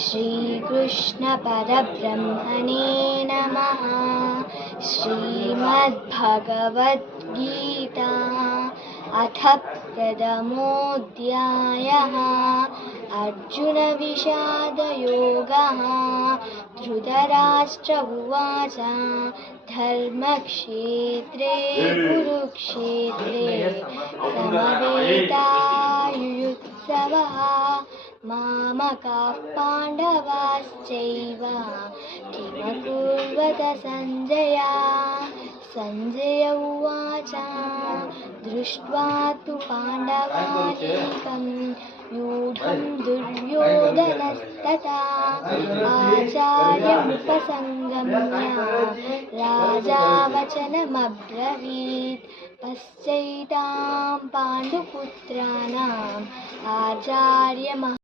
श्रीकृष्णपरब्रह्मणे नमः। श्रीमद्भगवद्गीता अथ प्रथमोऽध्यायः। अर्जुनविषादयोगः। धृतराष्ट्र उवाच धर्मक्षेत्रे कुरुक्षेत्रे समवेतायुयुत्सवः मामकाः पाण्डवाश्चैव किमकुर्वत सञ्जय। सञ्जय उवाच दृष्ट्वा तु पाण्डवानीकं व्यूढं दुर्योधनस्तथा आचार्यमुपसङ्गम्य राजा वचनमब्रवीत्। पश्चैतां पाण्डुपुत्राणाम् आचार्यमहात्मनां